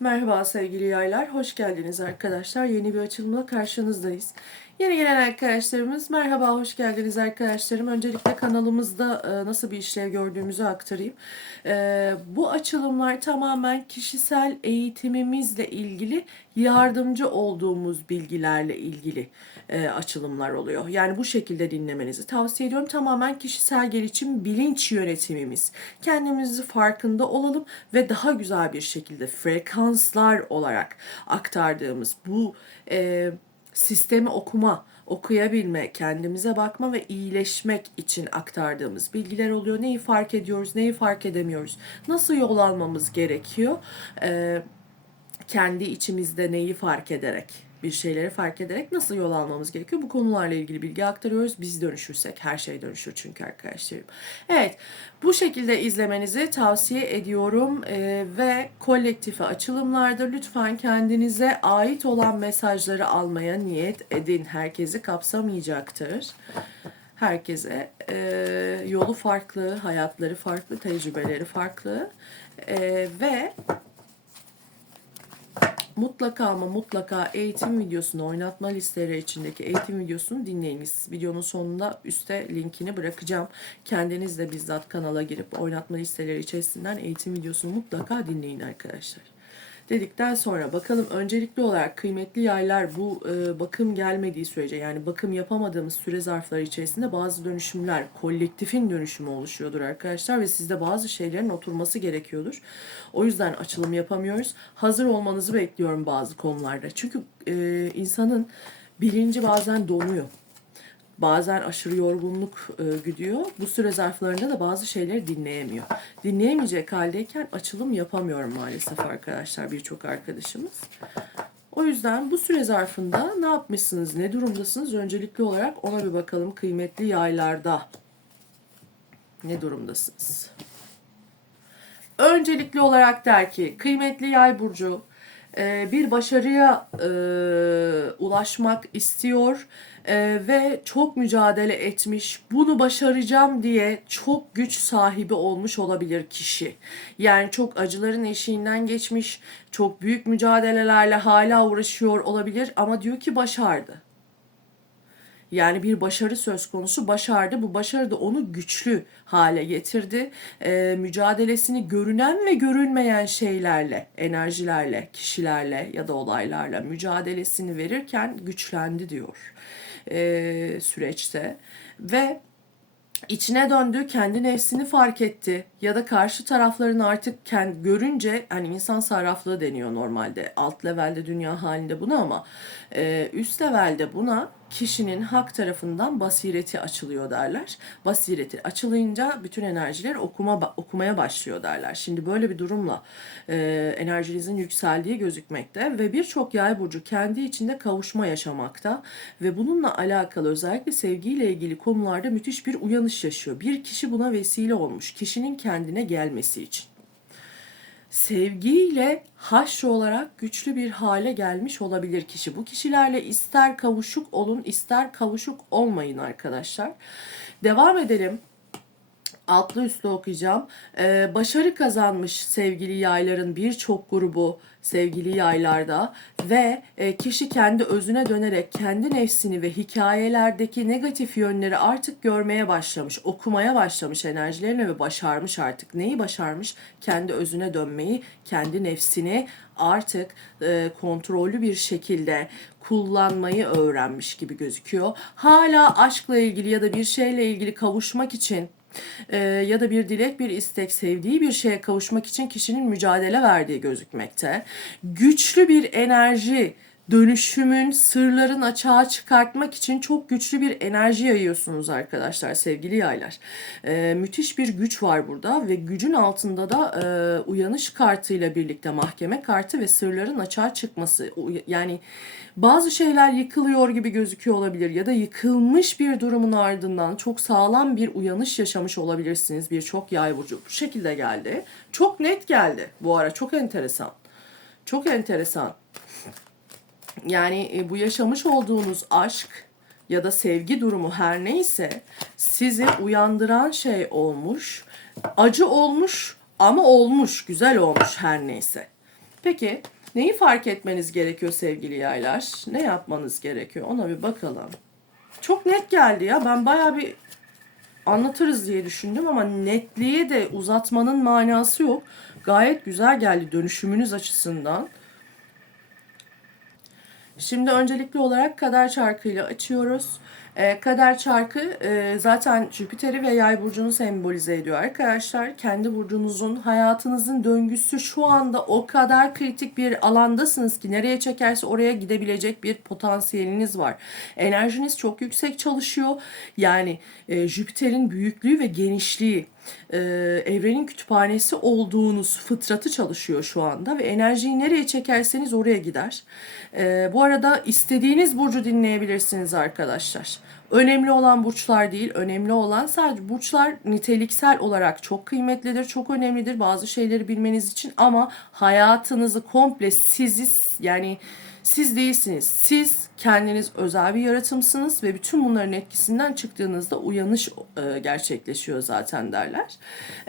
Merhaba sevgili yaylar, hoş geldiniz arkadaşlar. Yeni bir açılımla karşınızdayız. Yeni gelen arkadaşlarımız, merhaba, hoş geldiniz arkadaşlarım. Öncelikle kanalımızda e, nasıl bir işlev gördüğümüzü aktarayım. E, bu açılımlar tamamen kişisel eğitimimizle ilgili yardımcı olduğumuz bilgilerle ilgili e, açılımlar oluyor. Yani bu şekilde dinlemenizi tavsiye ediyorum. Tamamen kişisel gelişim, bilinç yönetimimiz. Kendimizi farkında olalım ve daha güzel bir şekilde frekanslar olarak aktardığımız bu sistemi okuma, okuyabilme, kendimize bakma ve iyileşmek için aktardığımız bilgiler oluyor. Neyi fark ediyoruz, neyi fark edemiyoruz, nasıl yol almamız gerekiyor, e, kendi içimizde neyi fark ederek bir şeyleri fark ederek nasıl yol almamız gerekiyor? Bu konularla ilgili bilgi aktarıyoruz. Biz dönüşürsek her şey dönüşür çünkü arkadaşlarım. Evet, bu şekilde izlemenizi tavsiye ediyorum Ee, ve kolektife açılımlarda lütfen kendinize ait olan mesajları almaya niyet edin. Herkesi kapsamayacaktır. Herkese e, yolu farklı, hayatları farklı, tecrübeleri farklı E, ve mutlaka ama mutlaka eğitim videosunu oynatma listeleri içindeki eğitim videosunu dinleyiniz. Videonun sonunda üstte linkini bırakacağım. Kendiniz de bizzat kanala girip oynatma listeleri içerisinden eğitim videosunu mutlaka dinleyin arkadaşlar. Dedikten sonra bakalım öncelikli olarak kıymetli yaylar bu e, bakım gelmediği sürece yani bakım yapamadığımız süre zarfları içerisinde bazı dönüşümler kolektifin dönüşümü oluşuyordur arkadaşlar ve sizde bazı şeylerin oturması gerekiyordur. O yüzden açılım yapamıyoruz. Hazır olmanızı bekliyorum bazı konularda. Çünkü e, insanın bilinci bazen donuyor. Bazen aşırı yorgunluk e, gidiyor. Bu süre zarflarında da bazı şeyleri dinleyemiyor. Dinleyemeyecek haldeyken açılım yapamıyorum maalesef arkadaşlar birçok arkadaşımız. O yüzden bu süre zarfında ne yapmışsınız, ne durumdasınız? Öncelikli olarak ona bir bakalım kıymetli yaylarda. Ne durumdasınız? Öncelikli olarak der ki kıymetli yay burcu e, bir başarıya e, ulaşmak istiyor e, ve çok mücadele etmiş. Bunu başaracağım diye çok güç sahibi olmuş olabilir kişi. Yani çok acıların eşiğinden geçmiş, çok büyük mücadelelerle hala uğraşıyor olabilir ama diyor ki başardı. Yani bir başarı söz konusu başardı. Bu başarı da onu güçlü hale getirdi. Ee, mücadelesini görünen ve görünmeyen şeylerle, enerjilerle, kişilerle ya da olaylarla mücadelesini verirken güçlendi diyor ee, süreçte. Ve içine döndü, kendi nefsini fark etti ya da karşı tarafların artık kendi görünce hani insan sarraflığı deniyor normalde alt levelde dünya halinde buna ama e, üst levelde buna kişinin hak tarafından basireti açılıyor derler. Basireti açılınca bütün enerjiler okuma okumaya başlıyor derler. Şimdi böyle bir durumla e, enerjinizin yükseldiği gözükmekte ve birçok yay burcu kendi içinde kavuşma yaşamakta ve bununla alakalı özellikle sevgiyle ilgili konularda müthiş bir uyanış yaşıyor. Bir kişi buna vesile olmuş. Kişinin kendine gelmesi için sevgiyle haşr olarak güçlü bir hale gelmiş olabilir kişi. Bu kişilerle ister kavuşuk olun ister kavuşuk olmayın arkadaşlar. Devam edelim altlı üstlü okuyacağım. Ee, başarı kazanmış sevgili yayların birçok grubu sevgili yaylarda ve e, kişi kendi özüne dönerek kendi nefsini ve hikayelerdeki negatif yönleri artık görmeye başlamış, okumaya başlamış enerjilerini ve başarmış artık. Neyi başarmış? Kendi özüne dönmeyi, kendi nefsini artık e, kontrollü bir şekilde kullanmayı öğrenmiş gibi gözüküyor. Hala aşkla ilgili ya da bir şeyle ilgili kavuşmak için e, ya da bir dilek, bir istek, sevdiği bir şeye kavuşmak için kişinin mücadele verdiği gözükmekte. Güçlü bir enerji dönüşümün sırların açığa çıkartmak için çok güçlü bir enerji yayıyorsunuz arkadaşlar sevgili yaylar. Ee, müthiş bir güç var burada ve gücün altında da e, uyanış kartıyla birlikte mahkeme kartı ve sırların açığa çıkması. Yani bazı şeyler yıkılıyor gibi gözüküyor olabilir ya da yıkılmış bir durumun ardından çok sağlam bir uyanış yaşamış olabilirsiniz. Birçok yay burcu bu şekilde geldi. Çok net geldi bu ara çok enteresan. Çok enteresan. Yani e, bu yaşamış olduğunuz aşk ya da sevgi durumu her neyse sizi uyandıran şey olmuş. Acı olmuş ama olmuş, güzel olmuş her neyse. Peki neyi fark etmeniz gerekiyor sevgili yaylar? Ne yapmanız gerekiyor? Ona bir bakalım. Çok net geldi ya. Ben bayağı bir anlatırız diye düşündüm ama netliğe de uzatmanın manası yok. Gayet güzel geldi dönüşümünüz açısından. Şimdi öncelikli olarak kader çarkıyla açıyoruz. Ee, kader çarkı e, zaten Jüpiter'i ve yay burcunu sembolize ediyor arkadaşlar. Kendi burcunuzun, hayatınızın döngüsü şu anda o kadar kritik bir alandasınız ki nereye çekerse oraya gidebilecek bir potansiyeliniz var. Enerjiniz çok yüksek çalışıyor. Yani e, Jüpiter'in büyüklüğü ve genişliği e, evrenin kütüphanesi olduğunuz fıtratı çalışıyor şu anda ve enerjiyi nereye çekerseniz oraya gider. E, bu arada istediğiniz burcu dinleyebilirsiniz arkadaşlar. Önemli olan burçlar değil, önemli olan sadece burçlar niteliksel olarak çok kıymetlidir, çok önemlidir bazı şeyleri bilmeniz için ama hayatınızı komple sizi yani siz değilsiniz. Siz kendiniz özel bir yaratımsınız ve bütün bunların etkisinden çıktığınızda uyanış e, gerçekleşiyor zaten derler.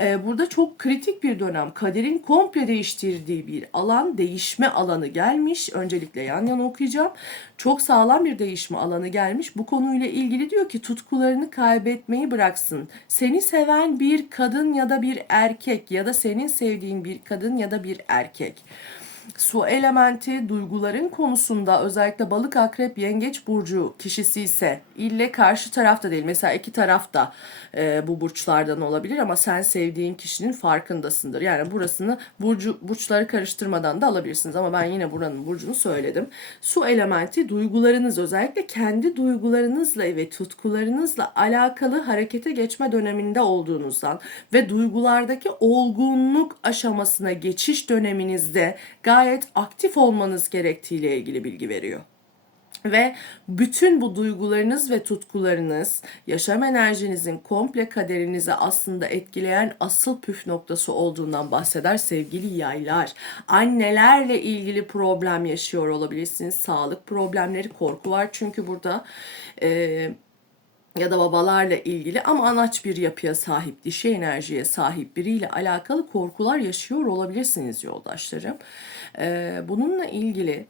E, burada çok kritik bir dönem. Kaderin komple değiştirdiği bir alan, değişme alanı gelmiş. Öncelikle yan yana okuyacağım. Çok sağlam bir değişme alanı gelmiş. Bu konuyla ilgili diyor ki tutkularını kaybetmeyi bıraksın. Seni seven bir kadın ya da bir erkek ya da senin sevdiğin bir kadın ya da bir erkek su elementi duyguların konusunda özellikle balık akrep yengeç burcu kişisi ise ille karşı tarafta değil mesela iki tarafta e, bu burçlardan olabilir ama sen sevdiğin kişinin farkındasındır. Yani burasını burcu burçları karıştırmadan da alabilirsiniz ama ben yine buranın burcunu söyledim. Su elementi duygularınız özellikle kendi duygularınızla ve tutkularınızla alakalı harekete geçme döneminde olduğunuzdan ve duygulardaki olgunluk aşamasına geçiş döneminizde gayet aktif olmanız gerektiğiyle ilgili bilgi veriyor. Ve bütün bu duygularınız ve tutkularınız yaşam enerjinizin komple kaderinizi aslında etkileyen asıl püf noktası olduğundan bahseder sevgili yaylar. Annelerle ilgili problem yaşıyor olabilirsiniz. Sağlık problemleri, korku var çünkü burada... Ee, ya da babalarla ilgili ama anaç bir yapıya sahip, dişi enerjiye sahip biriyle alakalı korkular yaşıyor olabilirsiniz yoldaşlarım. Ee, bununla ilgili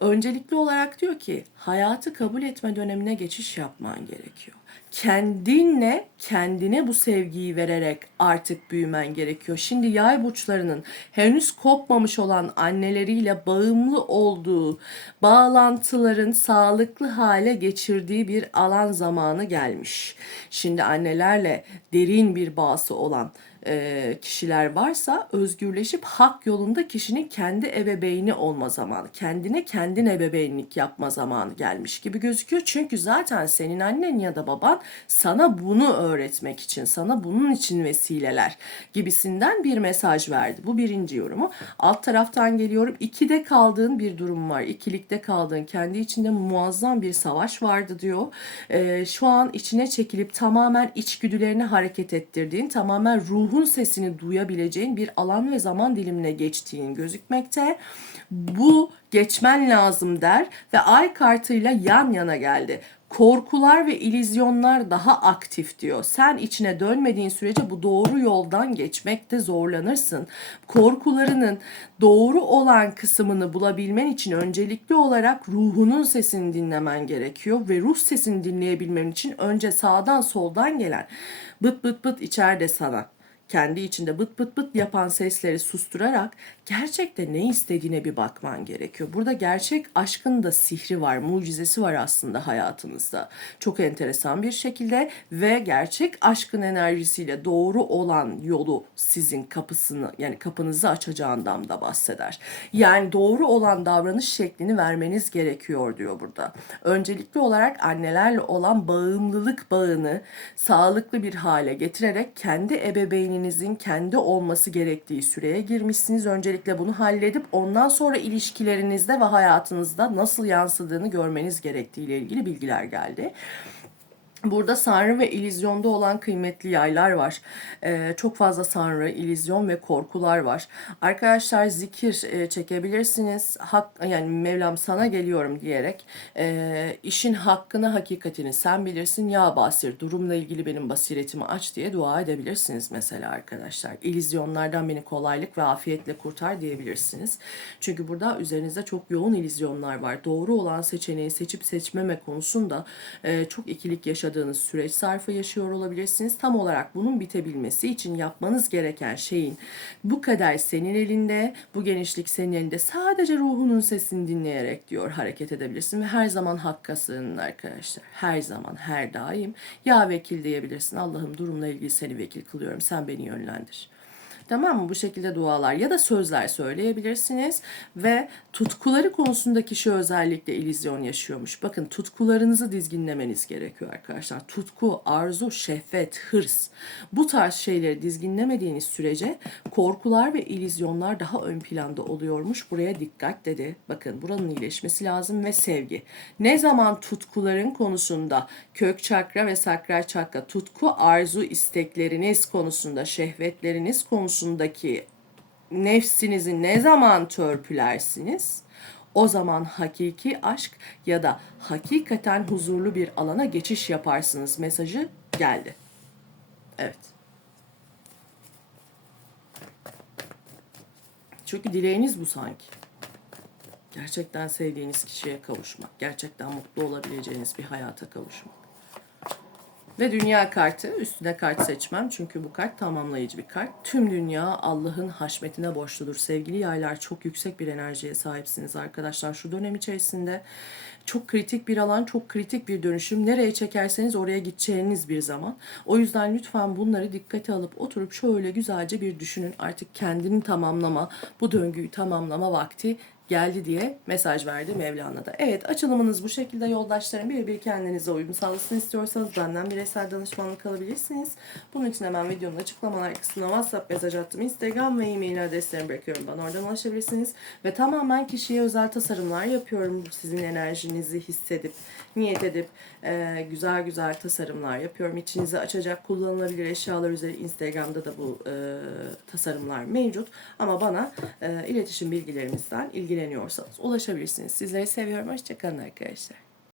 öncelikli olarak diyor ki hayatı kabul etme dönemine geçiş yapman gerekiyor kendinle kendine bu sevgiyi vererek artık büyümen gerekiyor. Şimdi yay burçlarının henüz kopmamış olan anneleriyle bağımlı olduğu bağlantıların sağlıklı hale geçirdiği bir alan zamanı gelmiş. Şimdi annelerle derin bir bağsı olan e, kişiler varsa özgürleşip hak yolunda kişinin kendi ebeveyni olma zamanı, kendine kendin ebeveynlik yapma zamanı gelmiş gibi gözüküyor. Çünkü zaten senin annen ya da baban sana bunu öğretmek için, sana bunun için vesileler gibisinden bir mesaj verdi. Bu birinci yorumu. Alt taraftan geliyorum. İkide kaldığın bir durum var. İkilikte kaldığın, kendi içinde muazzam bir savaş vardı diyor. E, şu an içine çekilip tamamen içgüdülerini hareket ettirdiğin, tamamen ruh ruhun sesini duyabileceğin bir alan ve zaman dilimine geçtiğin gözükmekte. Bu geçmen lazım der ve ay kartıyla yan yana geldi korkular ve ilizyonlar daha aktif diyor. Sen içine dönmediğin sürece bu doğru yoldan geçmekte zorlanırsın. Korkularının doğru olan kısmını bulabilmen için öncelikli olarak ruhunun sesini dinlemen gerekiyor ve ruh sesini dinleyebilmen için önce sağdan soldan gelen bıt bıt bıt içeride sana kendi içinde bıt bıt bıt yapan sesleri susturarak gerçekte ne istediğine bir bakman gerekiyor. Burada gerçek aşkın da sihri var, mucizesi var aslında hayatınızda. Çok enteresan bir şekilde ve gerçek aşkın enerjisiyle doğru olan yolu sizin kapısını yani kapınızı açacağından da bahseder. Yani doğru olan davranış şeklini vermeniz gerekiyor diyor burada. Öncelikli olarak annelerle olan bağımlılık bağını sağlıklı bir hale getirerek kendi ebeveyninizin kendi olması gerektiği süreye girmişsiniz. Öncelikle bunu halledip ondan sonra ilişkilerinizde ve hayatınızda nasıl yansıdığını görmeniz gerektiği ile ilgili bilgiler geldi. Burada sanrı ve illüzyonda olan kıymetli yaylar var. Ee, çok fazla sanrı, illüzyon ve korkular var. Arkadaşlar zikir e, çekebilirsiniz. Hak, yani Mevlam sana geliyorum diyerek e, işin hakkını, hakikatini sen bilirsin. Ya basir, durumla ilgili benim basiretimi aç diye dua edebilirsiniz mesela arkadaşlar. İllüzyonlardan beni kolaylık ve afiyetle kurtar diyebilirsiniz. Çünkü burada üzerinizde çok yoğun illüzyonlar var. Doğru olan seçeneği seçip seçmeme konusunda e, çok ikilik yaşadığınız süreç sarfı yaşıyor olabilirsiniz. Tam olarak bunun bitebilmesi için yapmanız gereken şeyin bu kadar senin elinde, bu genişlik senin elinde. Sadece ruhunun sesini dinleyerek diyor hareket edebilirsin ve her zaman hakka sığının arkadaşlar. Her zaman, her daim. Ya vekil diyebilirsin. Allah'ım durumla ilgili seni vekil kılıyorum. Sen beni yönlendir. Tamam mı? Bu şekilde dualar ya da sözler söyleyebilirsiniz ve tutkuları konusunda kişi özellikle illüzyon yaşıyormuş. Bakın tutkularınızı dizginlemeniz gerekiyor arkadaşlar. Tutku, arzu, şehvet, hırs bu tarz şeyleri dizginlemediğiniz sürece korkular ve illüzyonlar daha ön planda oluyormuş. Buraya dikkat dedi. Bakın buranın iyileşmesi lazım ve sevgi. Ne zaman tutkuların konusunda kök çakra ve sakral çakra tutku, arzu, istekleriniz konusunda, şehvetleriniz konusundaki nefsinizi ne zaman törpülersiniz? O zaman hakiki aşk ya da hakikaten huzurlu bir alana geçiş yaparsınız mesajı geldi. Evet. Çünkü dileğiniz bu sanki. Gerçekten sevdiğiniz kişiye kavuşmak, gerçekten mutlu olabileceğiniz bir hayata kavuşmak. Ve dünya kartı. Üstüne kart seçmem. Çünkü bu kart tamamlayıcı bir kart. Tüm dünya Allah'ın haşmetine borçludur. Sevgili yaylar çok yüksek bir enerjiye sahipsiniz arkadaşlar. Şu dönem içerisinde çok kritik bir alan, çok kritik bir dönüşüm. Nereye çekerseniz oraya gideceğiniz bir zaman. O yüzden lütfen bunları dikkate alıp oturup şöyle güzelce bir düşünün. Artık kendini tamamlama, bu döngüyü tamamlama vakti geldi diye mesaj verdi Mevlana da. Evet açılımınız bu şekilde yoldaşlarım bir bir kendinize uyum sağlasın istiyorsanız benden bireysel danışmanlık alabilirsiniz. Bunun için hemen videonun açıklamalar kısmına WhatsApp mesaj attım. Instagram ve e-mail adreslerimi bırakıyorum. Bana oradan ulaşabilirsiniz. Ve tamamen kişiye özel tasarımlar yapıyorum. Sizin enerjinizi hissedip, niyet edip e, güzel güzel tasarımlar yapıyorum. İçinizi açacak kullanılabilir eşyalar üzeri Instagram'da da bu e, tasarımlar mevcut. Ama bana e, iletişim bilgilerimizden ilgileniyorsanız ulaşabilirsiniz. Sizleri seviyorum. Hoşçakalın arkadaşlar.